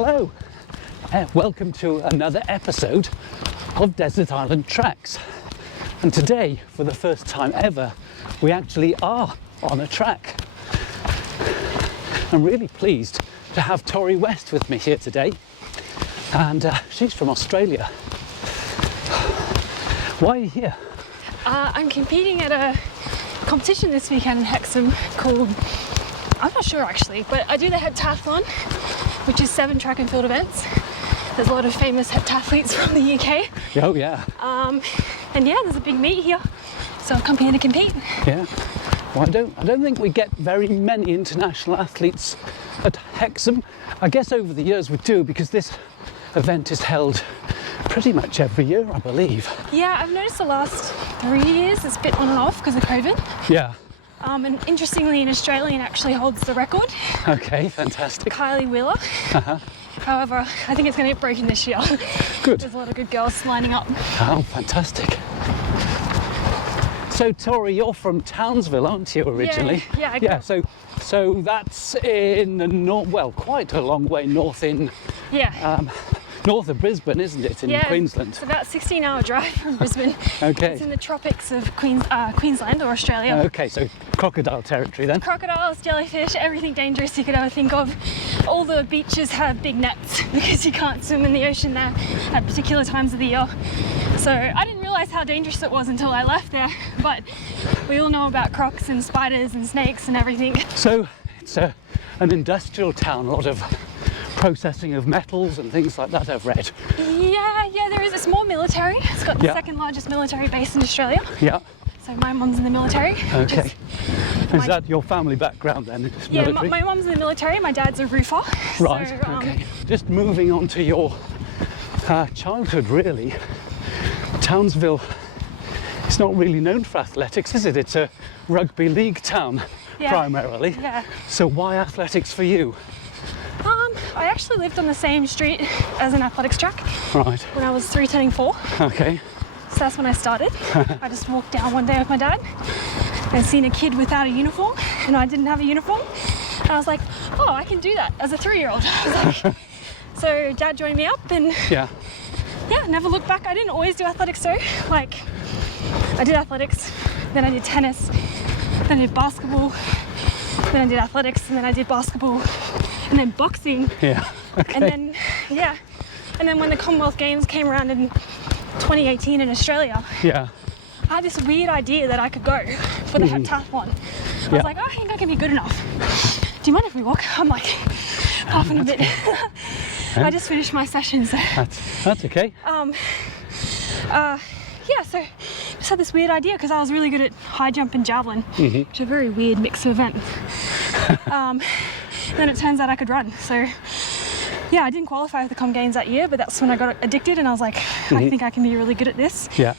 Hello, welcome to another episode of Desert Island Tracks. And today, for the first time ever, we actually are on a track. I'm really pleased to have Tori West with me here today, and she's from Australia. Why are you here? I'm competing at a competition this weekend in Hexham called, I'm not sure actually, but I do the Heptathlon, which is 7 track and field events. There's a lot of famous heptathletes from the UK. Oh yeah. And yeah, there's a big meet here, so I've come here to compete. Yeah. Well, I don't think we get very many international athletes at Hexham. I guess over the years we do, because this event is held pretty much every year, I believe. Yeah, I've noticed the last 3 years it's a bit on and off because of COVID. Yeah. And interestingly, an Australian actually holds the record. Okay, fantastic. Kylie Wheeler. Uh-huh. However, I think it's going to get broken this year. Good. There's a lot of good girls lining up. Oh, fantastic. So, Tori, you're from Townsville, aren't you, originally? Yeah. So that's in the north, well, quite a long way north in... Yeah. North of Brisbane, isn't it, in Queensland? It's about a 16-hour drive from Brisbane. Okay. It's in the tropics of Queensland or Australia. Okay, so crocodile territory then? Crocodiles, jellyfish, everything dangerous you could ever think of. All the beaches have big nets because you can't swim in the ocean there at particular times of the year. So I didn't realise how dangerous it was until I left there, but we all know about crocs and spiders and snakes and everything. So it's an industrial town, a lot of processing of metals and things like that, I've read. Yeah, there is. It's more military. It's got the second largest military base in Australia. Yeah. So my mum's in the military. Okay. Is that your family background then? Yeah, my mum's in the military. My dad's a roofer. Right, so, okay. Just moving on to your childhood, really. Townsville, it's not really known for athletics, is it? It's a rugby league town, primarily. Yeah. So why athletics for you? I actually lived on the same street as an athletics track. Right. When I was 3 turning 4. Okay. So that's when I started. I just walked down one day with my dad and seen a kid without a uniform, and I didn't have a uniform. And I was like, oh, I can do that as a 3-year-old. So Dad joined me up, and yeah, never looked back. I didn't always do athletics though. Like, I did athletics, then I did tennis, then I did basketball, then I did athletics, and then I did basketball, and then boxing. Yeah. Okay. And then when the Commonwealth Games came around in 2018 in Australia, I had this weird idea that I could go for the heptathlon. I was like, oh, I think I can be good enough. Do you mind if we walk? I'm like coughing a bit. I just finished my session, so that's okay. So just had this weird idea because I was really good at high jump and javelin, which is a very weird mix of event. Then it turns out I could run. So yeah, I didn't qualify for the Com Games that year, but that's when I got addicted and I was like, I think I can be really good at this. Yeah.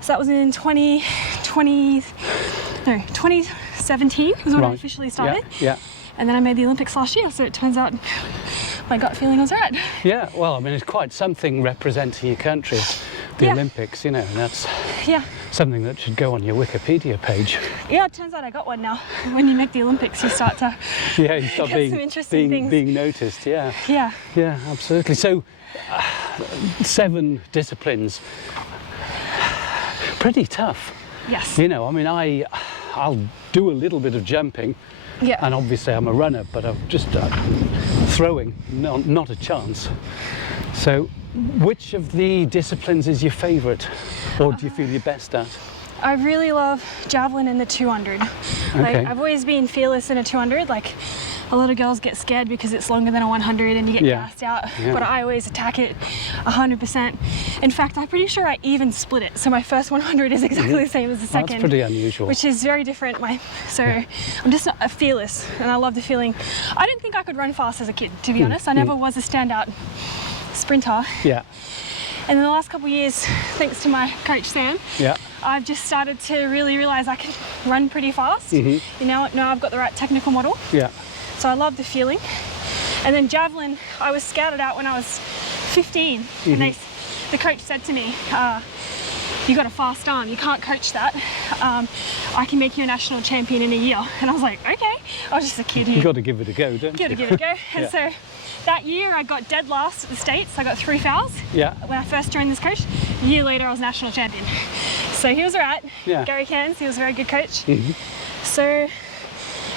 So that was in 2017 was when I officially started. Yeah. And then I made the Olympics last year, so it turns out my gut feeling was right. Yeah, well, I mean, it's quite something representing your country, the Olympics, you know, and that's something that should go on your Wikipedia page. Yeah, it turns out I got one now. When you make the Olympics, you start to you start being noticed, Yeah, absolutely. So, 7 disciplines, pretty tough. Yes. You know, I mean, I'll do a little bit of jumping. Yeah. And obviously I'm a runner, but I'm just throwing, not a chance. So which of the disciplines is your favourite, or do you feel you're best at? I really love javelin and the 200. Like, I've always been fearless in a 200. Like, a lot of girls get scared because it's longer than a 100 and you get gassed out, but I always attack it 100%. In fact, I'm pretty sure I even split it. So my first 100 is exactly the same as the second. That's pretty unusual. Which is very different. I'm just a fearless, and I love the feeling. I didn't think I could run fast as a kid, to be honest. I never was a standout sprinter. Yeah. And in the last couple of years, thanks to my coach Sam, I've just started to really realise I can run pretty fast. You know, now I've got the right technical model. Yeah. So I love the feeling. And then javelin, I was scouted out when I was 15, and the coach said to me, you got a fast arm, you can't coach that. I can make you a national champion in a year. And I was like, okay. I was just a kid here. You've got to give it a go, don't you? Got to give it a go. And so that year I got dead last at the States. I got 3 fouls when I first joined this coach. A year later I was national champion. So he was all right. Gary Cairns, he was a very good coach. So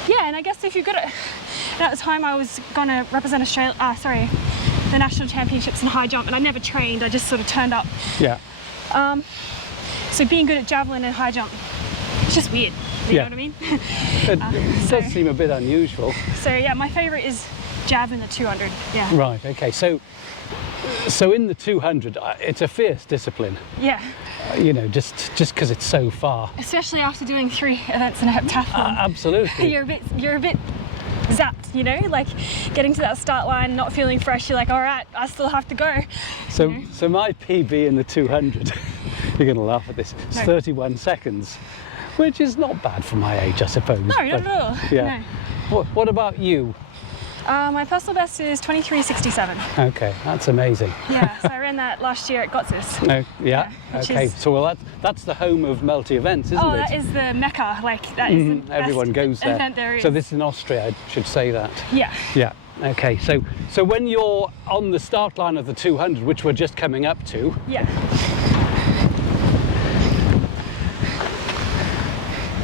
yeah, and I guess if you're good at the time I was going to represent Australia, the national championships in high jump, and I never trained, I just sort of turned up. So being good at javelin and high jump, it's just weird. You know what I mean? It does seem a bit unusual. So yeah, my favourite is javelin, the 200. Yeah. Right. Okay. So in the 200, it's a fierce discipline. Yeah. You know, just because it's so far. Especially after doing 3 events in a heptathlon. Absolutely. You're a bit zapped, you know, like getting to that start line, not feeling fresh. You're like, all right, I still have to go. So my PB in the 200, you're going to laugh at this. It's 31 seconds, which is not bad for my age, I suppose. No, not at all. Yeah. No. What about you? My personal best is 23:67. Okay, that's amazing. Yeah, so I ran that last year at Gotsis. Okay, so that's the home of multi events, isn't it? Oh, that is the mecca. Like that is the best everyone goes there. Event there is. So this is in Austria, I should say that. Yeah. Yeah. Okay, so when you're on the start line of the 200, which we're just coming up to. Yeah.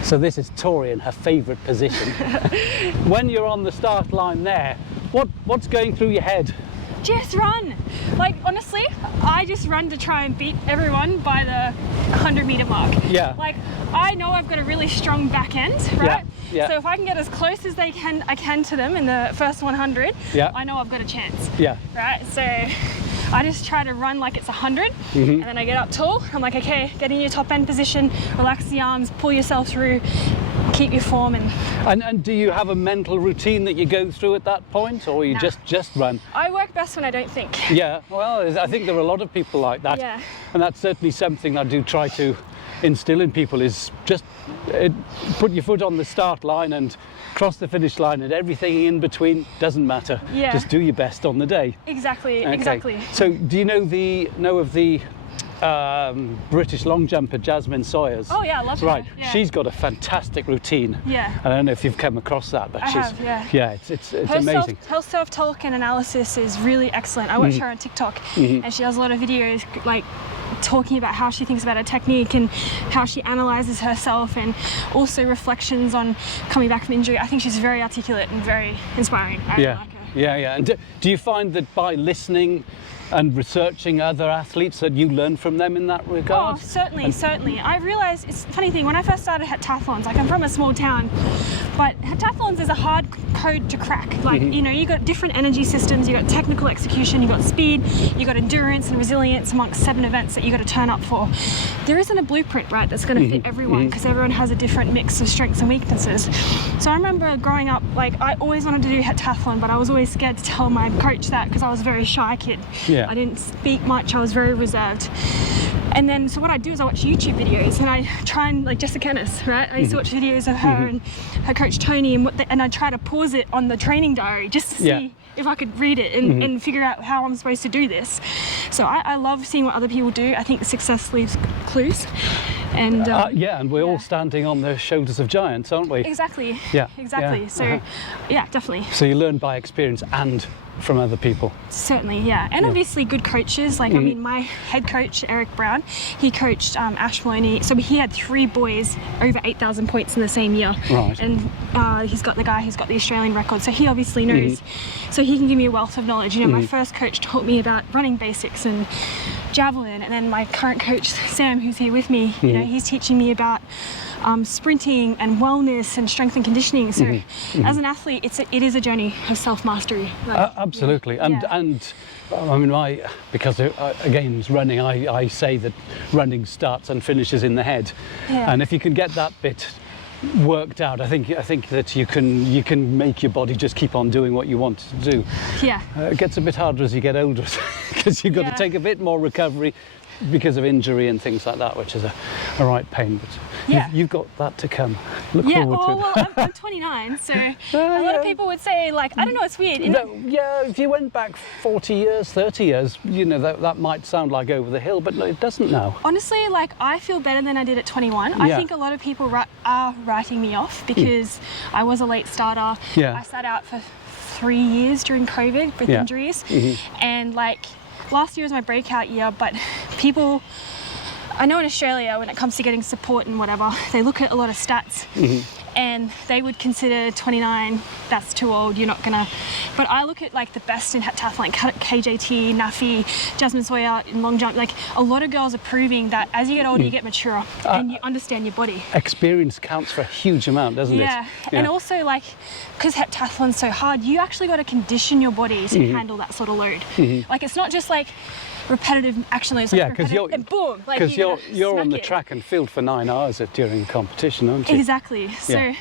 So this is Tori in her favourite position. When you're on the start line there, what's going through your head? Just run. Like honestly, I just run to try and beat everyone by the 100-meter mark. Yeah. Like I know I've got a really strong back end, right? Yeah. So if I can get as close as I can to them in the first 100, I know I've got a chance. Yeah. Right. So I just try to run like it's 100, and then I get up tall. I'm like, okay, get in your top end position, relax the arms, pull yourself through, keep your form. And do you have a mental routine that you go through at that point, or you just run? I work best when I don't think. Yeah, well, I think there are a lot of people like that. Yeah. And that's certainly something I do try to instill in people, is just put your foot on the start line and cross the finish line, and everything in between doesn't matter. Yeah. Just do your best on the day. Exactly, Okay. exactly. So do you know of the British long jumper Jasmine Sawyers? Oh yeah, I love her. Right, Yeah. she's got a fantastic routine. Yeah. I don't know if you've come across that, but I she's have, yeah. Yeah, it's Her amazing. Her self-talk and analysis is really excellent. I watch her on TikTok, and she has a lot of videos like talking about how she thinks about her technique and how she analyzes herself, and also reflections on coming back from injury. I think she's very articulate and very inspiring. I really like her. Yeah. And do you find that by listening and researching other athletes that you learn from them in that regard? Oh, certainly. I realised, it's a funny thing, when I first started heptathlons, like I'm from a small town, but heptathlons is a hard code to crack. Like, you know, you got different energy systems, you got technical execution, you got speed, you got endurance and resilience amongst 7 events that you got to turn up for. There isn't a blueprint, right, that's going to fit everyone, because everyone has a different mix of strengths and weaknesses. So I remember growing up, like I always wanted to do heptathlon, but I was always scared to tell my coach that, because I was a very shy kid. Yeah. I didn't speak much, I was very reserved. And then, so what I do is I watch YouTube videos, and I try and, like Jessica Ennis, right? I used to watch videos of her and her coach Tony, and I try to pause it on the training diary just to see if I could read it and figure out how I'm supposed to do this. So I love seeing what other people do. I think success leaves clues. And and we're all standing on the shoulders of giants, aren't we? Exactly. Yeah. Exactly. Yeah. So, yeah, definitely. So you learn by experience and from other people. Certainly, yeah. And obviously good coaches. Like, I mean, my head coach, Eric Brown, he coached Ash Maloney. So he had 3 boys over 8,000 points in the same year. Right. And he's got the guy who's got the Australian record. So he obviously knows. So he can give me a wealth of knowledge. You know, my first coach taught me about running basics and javelin. And then my current coach, Sam, who's here with me, you know, he's teaching me about sprinting and wellness and strength and conditioning. So as an athlete, it is a journey of self-mastery. Like, absolutely. And I mean, because again, it's running, I say that running starts and finishes in the head. Yeah. And if you can get that bit worked out, I think that you can make your body just keep on doing what you want to do. Yeah. It gets a bit harder as you get older, because you've got to take a bit more recovery because of injury and things like that, which is a right pain. But you've got that to come. Look forward to it. Well, I'm 29, so a lot of people would say, like, I don't know, it's weird. If you went back 40 years, 30 years, you know, that might sound like over the hill, but no, it doesn't now. Honestly, like, I feel better than I did at 21. I think a lot of people are writing me off because I was a late starter. Yeah. I sat out for 3 years during COVID with injuries. And like last year was my breakout year, but people, I know in Australia when it comes to getting support and whatever, they look at a lot of stats and they would consider 29, that's too old, you're not gonna, but I look at like the best in heptathlon, KJT, Nafi, Jasmine Sawyer in long jump, like a lot of girls are proving that as you get older you get mature and you understand your body. Experience counts for a huge amount, doesn't it? Yeah, and also like, because heptathlon's so hard, you actually got to condition your body to handle that sort of load. Like it's not just like repetitive action loads, like because you're, and boom, like you're on the track and field for 9 hours during a competition, aren't you? Exactly. So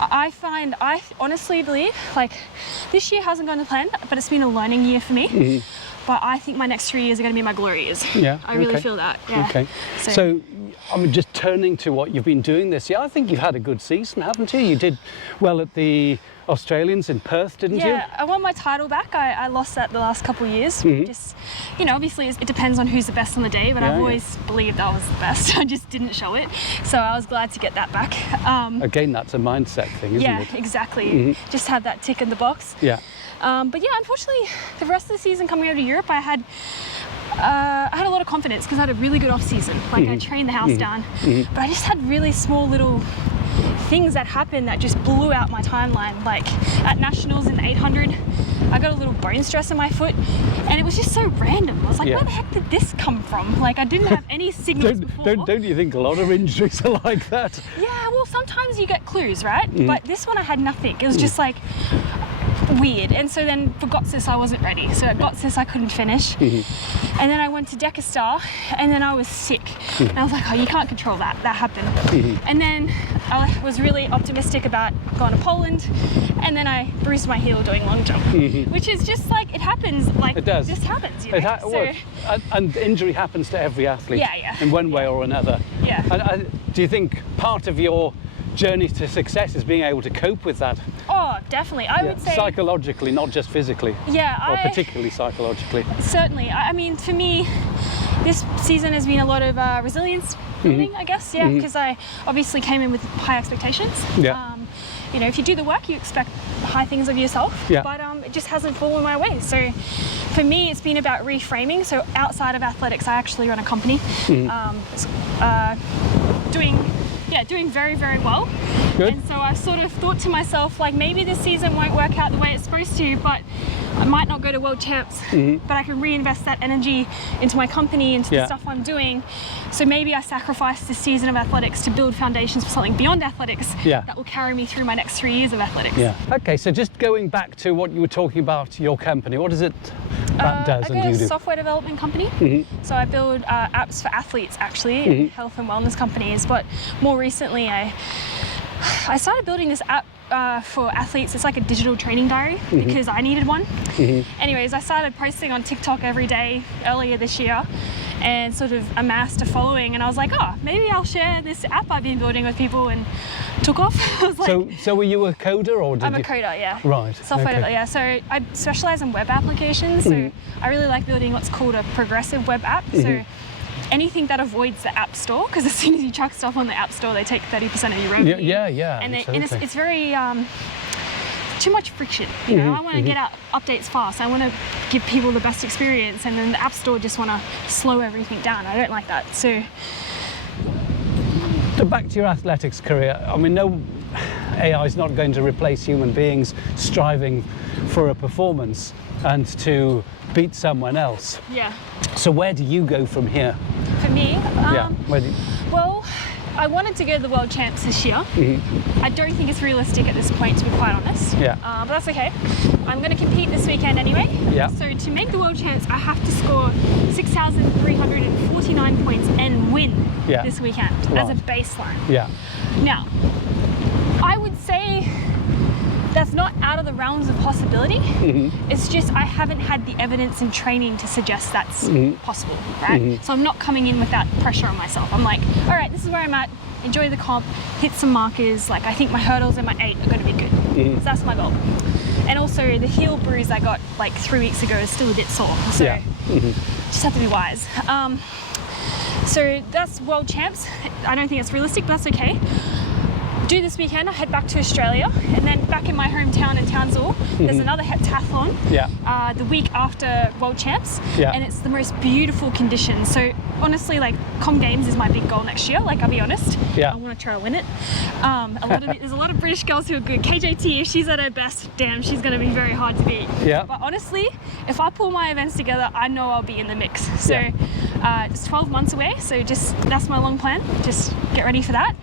I honestly believe like this year hasn't gone to plan, but it's been a learning year for me. But I think my next 3 years are going to be my glory years. Yeah, I really feel that. Yeah. Okay. So I mean, just turning to what you've been doing this year, I think you've had a good season, haven't you? You did well at the Australians in Perth, didn't you? Yeah, I won my title back. I lost that the last couple of years. Just, you know, obviously it depends on who's the best on the day, but I've always believed I was the best. I just didn't show it. So I was glad to get that back. Again, that's a mindset thing, isn't it? Yeah, exactly. Just have that tick in the box. Yeah. But yeah, unfortunately, the rest of the season coming over to Europe, I had a lot of confidence because I had a really good off season. Like I trained the house down, but I just had really small little things that happened that just blew out my timeline. Like at nationals in the 800, I got a little bone stress in my foot, and it was just so random. I was like, where the heck did this come from? Like I didn't have any signals before. Don't you think a lot of injuries are like that? Yeah, well sometimes you get clues, right? But this one I had nothing. It was just like weird. And so then for Gotsis I wasn't ready. So at Gotsis I couldn't finish. And then I went to Decastar and then I was sick. And I was like, oh, you can't control that. That happened. And then I was really optimistic about going to Poland. And then I bruised my heel doing long jump, which is just like, it happens. Like it does. It just happens. You know? And injury happens to every athlete. Yeah. In one way or another. Yeah. And do you think part of your journey to success is being able to cope with that? Oh, definitely. I would say psychologically, not just physically. Yeah, or particularly psychologically. Certainly. I mean, for me, this season has been a lot of resilience building, I guess. Yeah, because I obviously came in with high expectations. Yeah. You know, if you do the work, you expect high things of yourself. Yeah. But it just hasn't fallen my way. So for me, it's been about reframing. So outside of athletics, I actually run a company, doing very, very well. Good. And so I sort of thought to myself, like, maybe this season won't work out the way it's supposed to, but I might not go to World Champs, but I can reinvest that energy into my company, into the stuff I'm doing. So maybe I sacrifice this season of athletics to build foundations for something beyond athletics that will carry me through my next 3 years of athletics. Yeah. Okay, so just going back to what you were talking about, your company, what is it that does and do? I got a software development company. So I build apps for athletes, actually, health and wellness companies. But more recently, I started building this app for athletes. It's like a digital training diary because I needed one. Anyways, I started posting on TikTok every day earlier this year and sort of amassed a following, and I was like, oh, maybe I'll share this app I've been building with people, and took off. I was like, so were you a coder or did I'm a coder, yeah. Right. Software developer, yeah. So I specialize in web applications. So I really like building what's called a progressive web app. So anything that avoids the app store, because as soon as you chuck stuff on the app store, they take 30% of your revenue. Yeah. And it's very too much friction. You know, I want to get out updates fast. I want to give people the best experience, and then the app store just want to slow everything down. I don't like that. So back to your athletics career. I mean, no AI is not going to replace human beings striving for a performance and to beat someone else. Yeah. So where do you go from here? For me? Where do you... Well, I wanted to go to the World Champs this year. I don't think it's realistic at this point, to be quite honest. But that's okay. I'm going to compete this weekend anyway. So to make the World Champs, I have to score 6,349 points and win this weekend as a baseline. Now, I would say that's not out of the realms of possibility. It's just I haven't had the evidence and training to suggest that's possible, right? So I'm not coming in with that pressure on myself. I'm like, all right, this is where I'm at. Enjoy the comp, hit some markers. Like I think my hurdles and my 8 are going to be good. So that's my goal. And also the heel bruise I got like 3 weeks ago is still a bit sore. So just have to be wise. So that's World Champs. I don't think it's realistic, but that's okay. do this weekend, I head back to Australia, and then back in my hometown in Townsville, there's another heptathlon the week after World Champs, and it's the most beautiful conditions. So honestly, like, Com Games is my big goal next year, like, I'll be honest. I want to try to win it. There's a lot of British girls who are good. KJT, if she's at her best, damn, she's going to be very hard to beat. But honestly, if I pull my events together, I know I'll be in the mix. So it's 12 months away, so that's my long plan. Just get ready for that.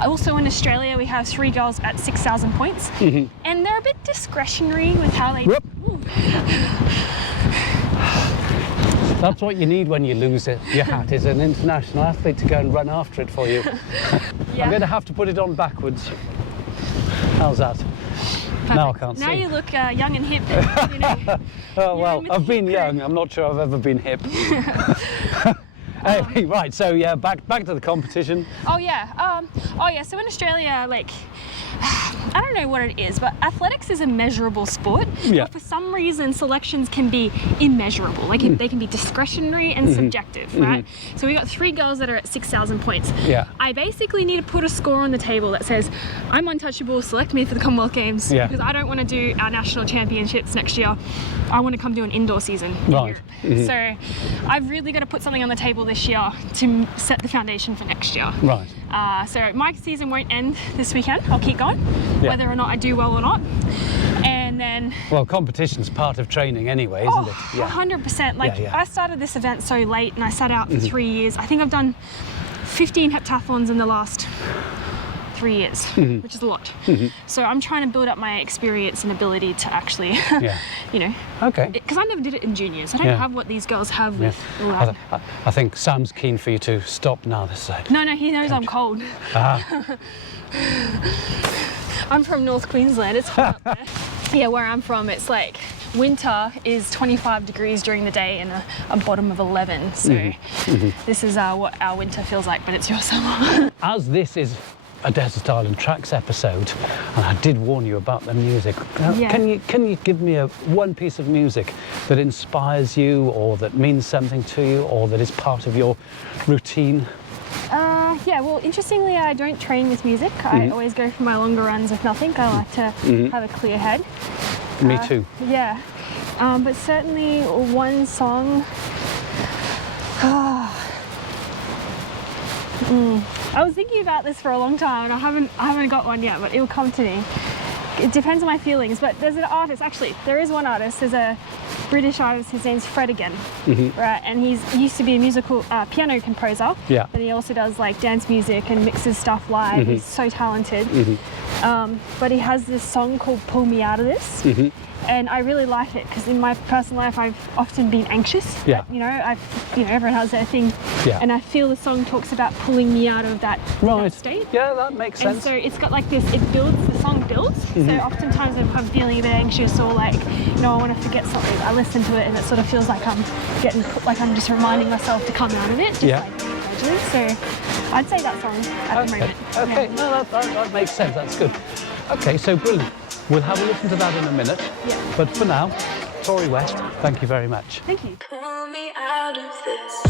Also in Australia, we have 3 girls at 6,000 points, and they're a bit discretionary with how they... That's what you need when you lose it. Your hat is an international athlete to go and run after it for you. I'm going to have to put it on backwards. How's that? Perfect. Now I can't see. Now you look young and hip, you know? Oh, well, I've been young. I'm not sure I've ever been hip. Hey, right, so yeah, back to the competition. So in Australia, like, I don't know what it is, but athletics is a measurable sport. But for some reason, selections can be immeasurable. Like, they can be discretionary and subjective, right? So we got 3 girls that are at 6,000 points. I basically need to put a score on the table that says, I'm untouchable, select me for the Commonwealth Games, because I don't want to do our national championships next year. I want to come do an indoor season in Europe. So I've really got to put something on the table this year to set the foundation for next year. So my season won't end this weekend. I'll keep going, whether or not I do well or not. And then... Well, competition's part of training anyway, isn't it? 100%. Like, I started this event so late and I sat out for 3 years. I think I've done 15 heptathlons in the last 3 years, which is a lot. So I'm trying to build up my experience and ability to actually, you know. Because I never did it in juniors. I don't have what these girls have with all that. I think Sam's keen for you to stop now this side. No, he knows I'm cold. I'm from North Queensland, it's hot up there. Where I'm from, it's like winter is 25 degrees during the day and a bottom of 11. So this is what our winter feels like, but it's your summer. As this is a Desert Island Tracks episode, and I did warn you about the music. Can you give me one piece of music that inspires you, or that means something to you, or that is part of your routine? Well, interestingly, I don't train with music. I always go for my longer runs with nothing. I like to have a clear head. Me too. But certainly one song. I was thinking about this for a long time, and I haven't got one yet, but it will come to me. It depends on my feelings. But there's an artist, actually. There is one artist. There's a British artist. His name's Fred again, right? And he used to be a musical piano composer. But he also does like dance music and mixes stuff live. He's so talented. But he has this song called "Pull Me Out of This." And I really like it because in my personal life I've often been anxious. But, you know, everyone has their thing. And I feel the song talks about pulling me out of that, that state. Yeah, that makes sense. And so it's got like this, the song builds. So oftentimes if I'm feeling a bit anxious or like, you know, I want to forget something, I listen to it and it sort of feels like I'm I'm just reminding myself to come out of it. Just like gradually. So I'd say that song at the moment. No, that makes sense. That's good. Okay, so brilliant. We'll have a listen to that in a minute. But for now, Tori West, thank you very much. Thank you. Pull me out of this.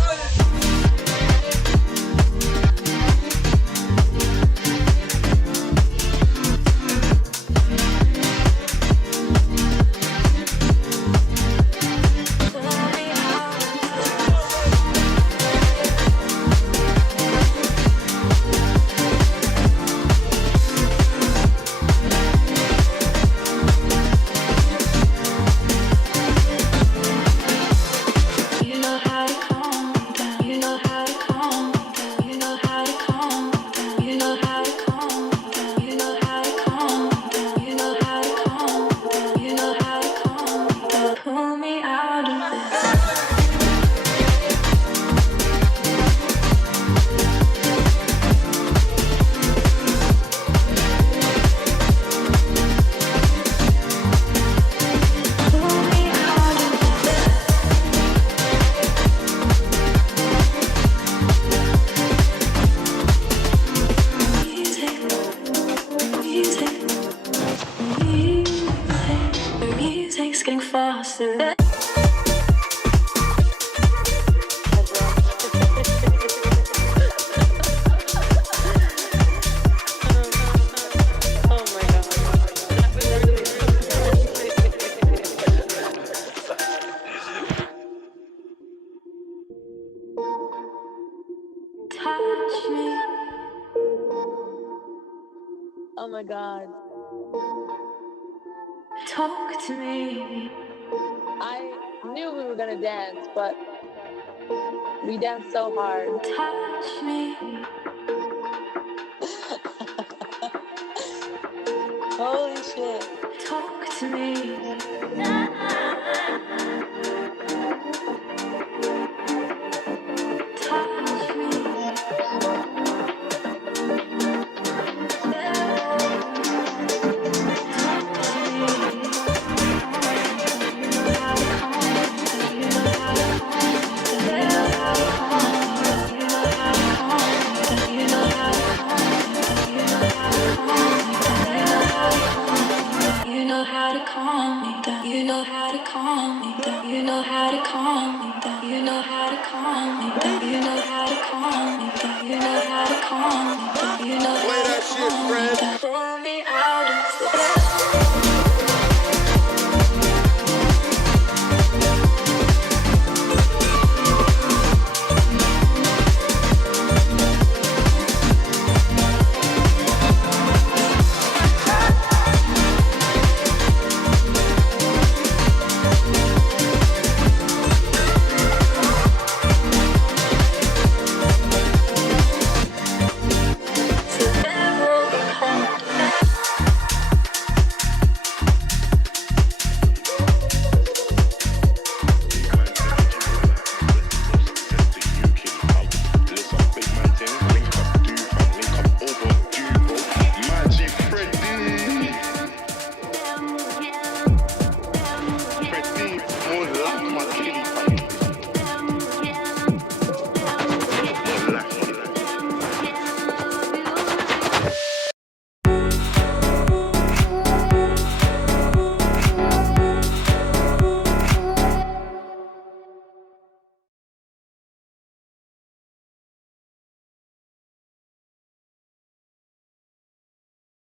Touch me. Oh my God. Talk to me. I knew we were gonna dance, but we danced so hard. Touch me. Holy shit. Talk to me. Touch me. You know how to calm me down. You know how to calm me down. You know how to calm me down. You know how to calm me down. You know how to calm me down.